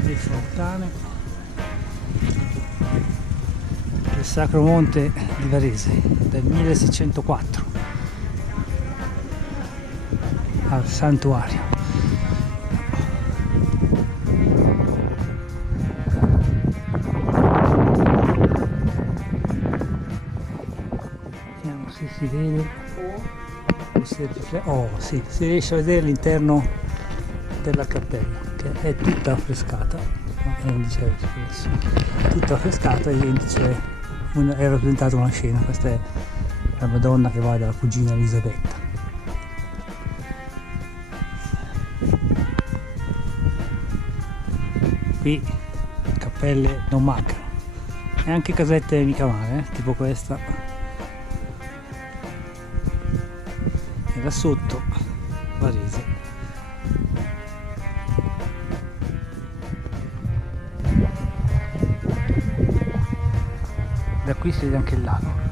le fontane del Sacro Monte di Varese del 1604 al santuario. Vediamo se si vede. Oh sì, si riesce a vedere l'interno della cappella, che è tutta affrescata, tutta affrescata, e è rappresentata una scena. Questa è la Madonna che va dalla cugina Elisabetta. Qui cappelle non mancano, e anche casette mica male, tipo questa. E da sotto Varese. Da qui si vede anche il lago.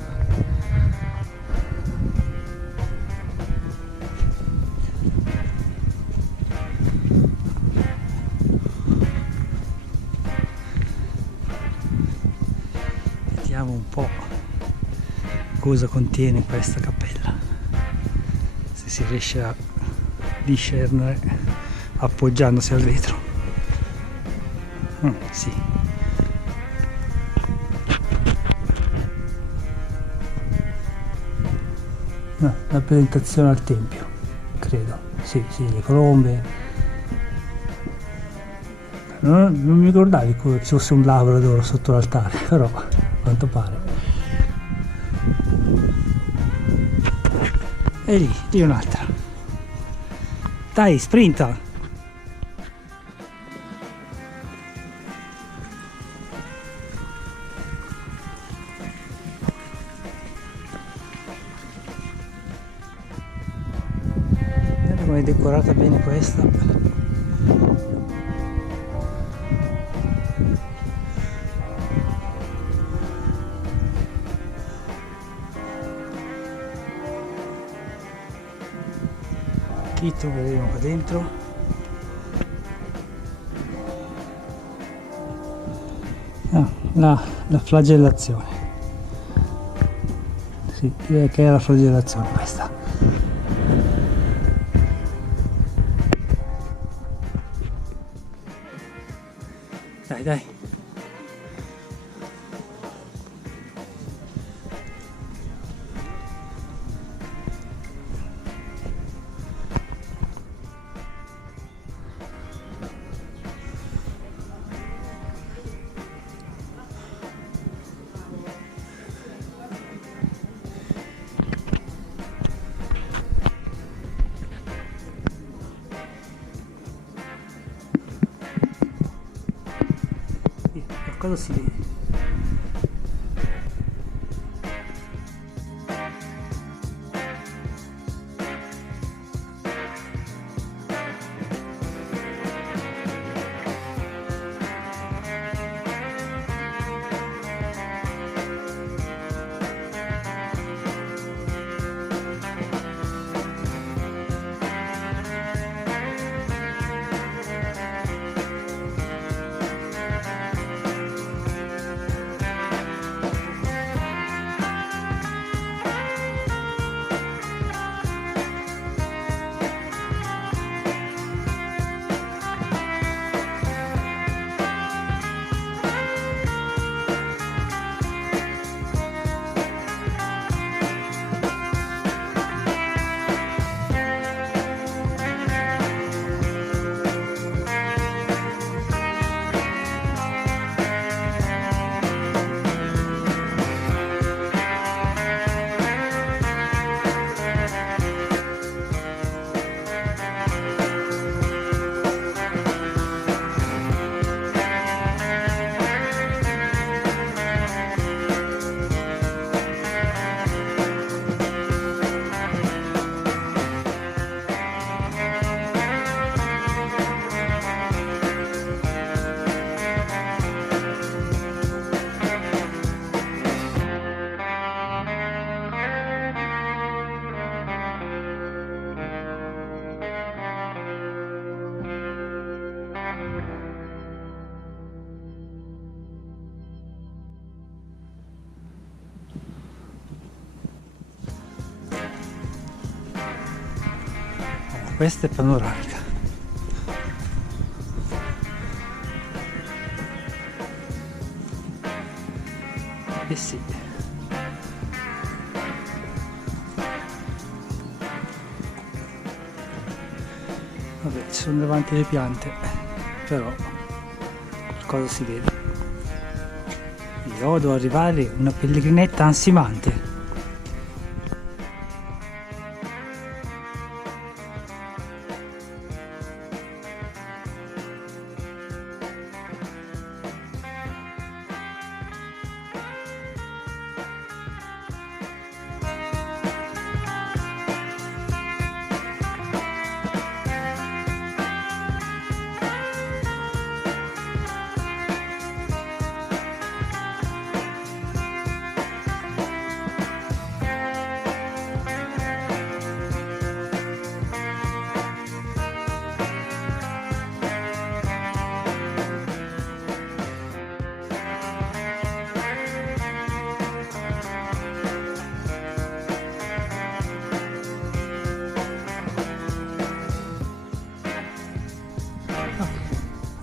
Vediamo un po' cosa contiene questa cappella, se si riesce a discernere appoggiandosi al vetro. Sì. No, la presentazione al tempio, credo. Sì, le colombe. Non mi ricordavo che ci fosse un labrador sotto l'altare, però a quanto pare. E lì un'altra. Dai, sprinta! Guarda come è decorata bene questa. Chi troveremo qua dentro? La flagellazione. Sì, direi che è la flagellazione questa. Dai. Qualcosa si vede. Questa è panoramica. Eh sì. Vabbè, ci sono davanti le piante, però qualcosa si vede. Io devo arrivare una pellegrinetta ansimante.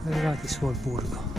Arrivati su al borgo.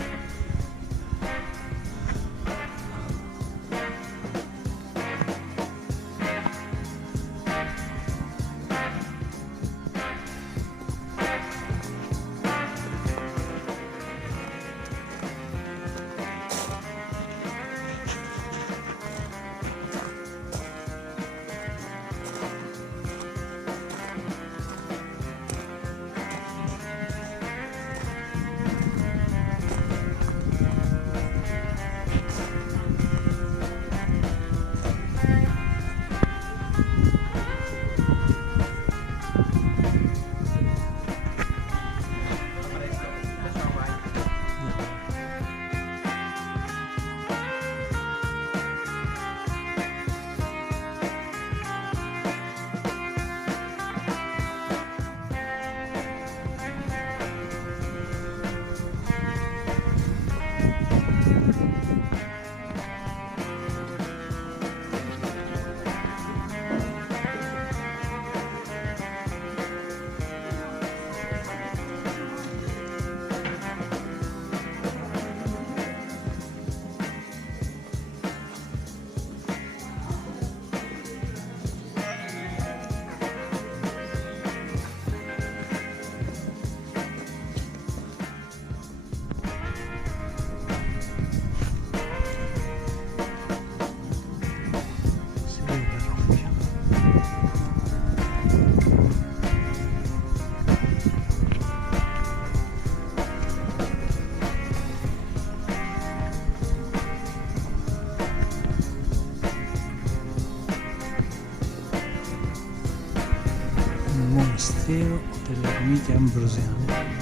Monastero delle Ermite Ambrosiane.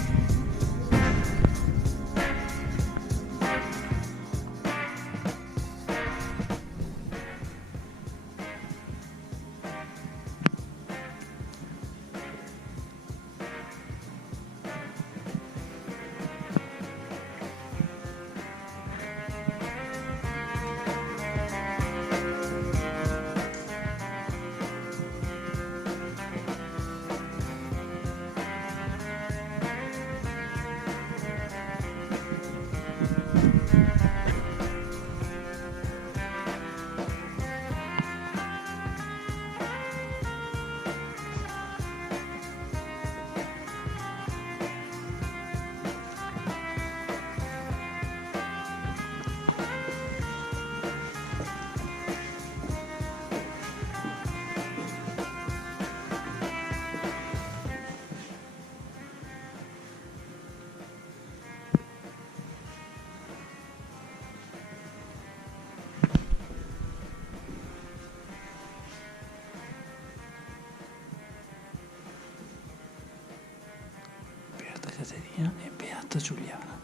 Caterina e Beata Giuliana.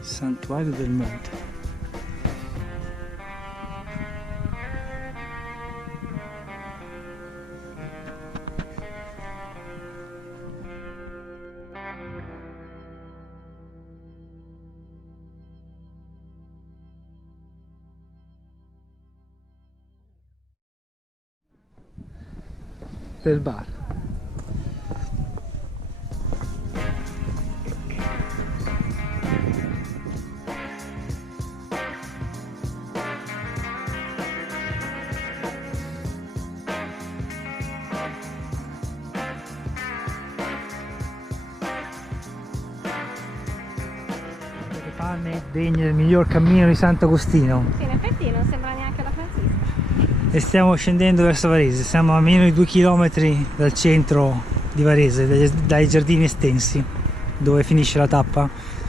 Santuario del Monte. Questo è il bar. Palme degne del miglior cammino di Sant'Agostino. Sì, in effetti non sembra neanche la Francisca. E stiamo scendendo verso Varese, siamo a meno di 2 km dal centro di Varese, dai giardini estensi dove finisce la tappa,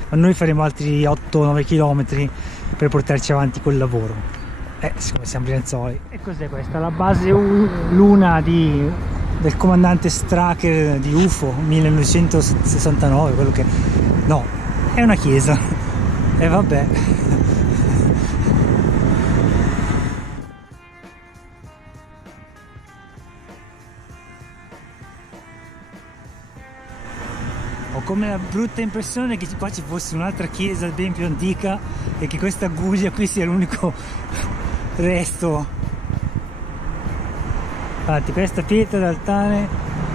ma noi faremo altri 8-9 km per portarci avanti col lavoro. Siccome siamo Brianzoli. E cos'è questa? La base Luna del comandante Straker di UFO 1969, quello che... no, è una chiesa. E vabbè. Ho come la brutta impressione che qua ci fosse un'altra chiesa ben più antica e che questa guglia qui sia l'unico resto. Infatti questa pietra d'altare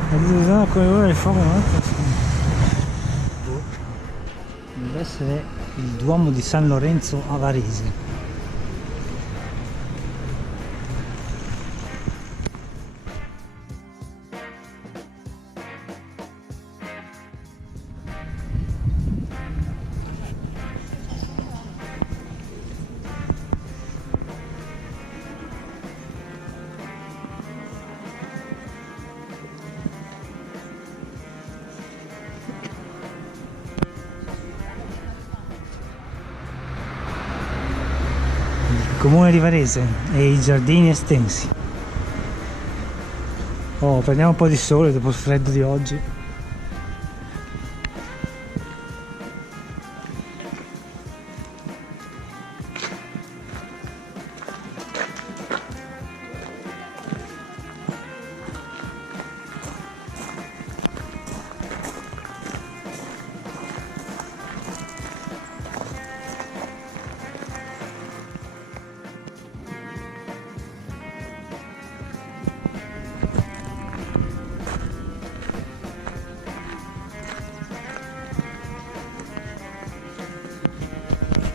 come ora il fuoco deve essere il Duomo di San Lorenzo a Varese. Comune di Varese e i giardini estensi. Oh, prendiamo un po' di sole dopo il freddo di oggi.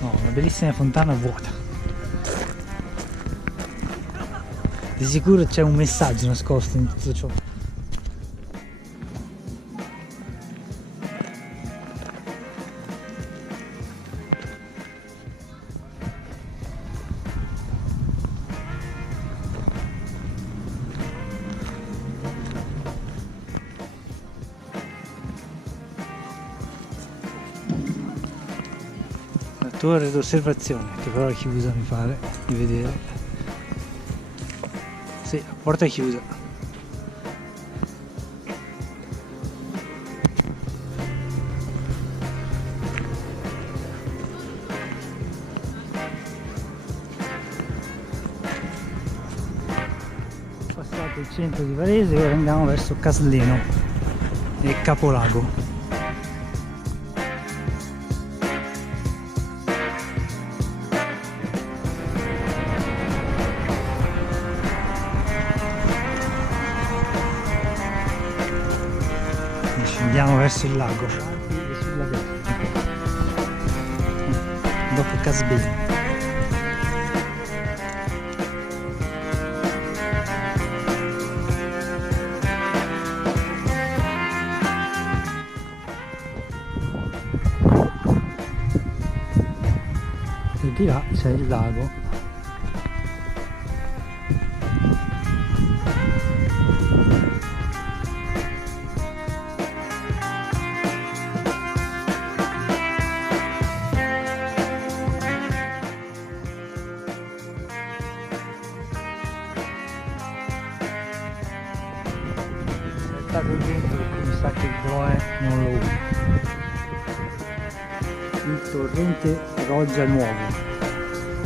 Una bellissima fontana vuota. Di sicuro c'è un messaggio nascosto in tutto ciò. Torre d'osservazione, che però è chiusa, mi pare di vedere. Sì, la porta è chiusa. Passato il centro di Varese, ora andiamo verso Casleno e Capolago. Andiamo verso il lago e sulla destra dopo Casbeno. E di là c'è il lago. Stato dentro, mi sa che il drone non lo usa. Il torrente Roggia Nuovo,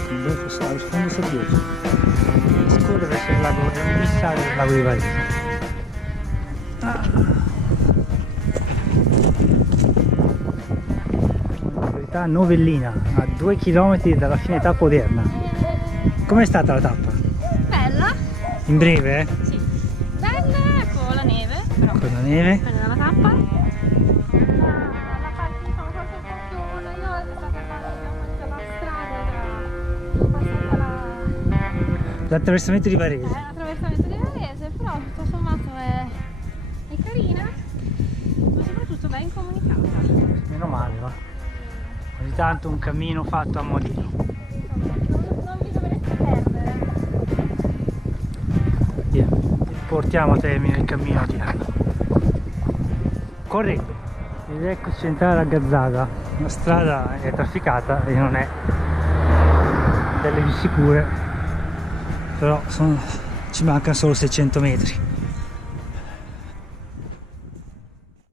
un bel sfondo sabbioso, scorre verso il lago, è un emissario del lago di Varese. Località Novellina, a 2 km dalla fine tappa odierna. Com'è stata la tappa? Bella? In breve, eh? Sì. Bella, ecco, la con la neve. Prendere la tappa. La parte diciamo forse un po' più noiosa è stata la strada passata L'attraversamento di Varese. l'attraversamento di Varese, però tutto sommato è carina, ma soprattutto ben comunicata. Meno male, va. Ogni tanto un cammino fatto a modino. Non vi dovreste perdere. Via. Portiamo a termine il cammino di Anna. Correndo. Ed eccoci entrare a Gazzada. La strada è trafficata e non è delle vie sicure, però ci mancano solo 600 metri.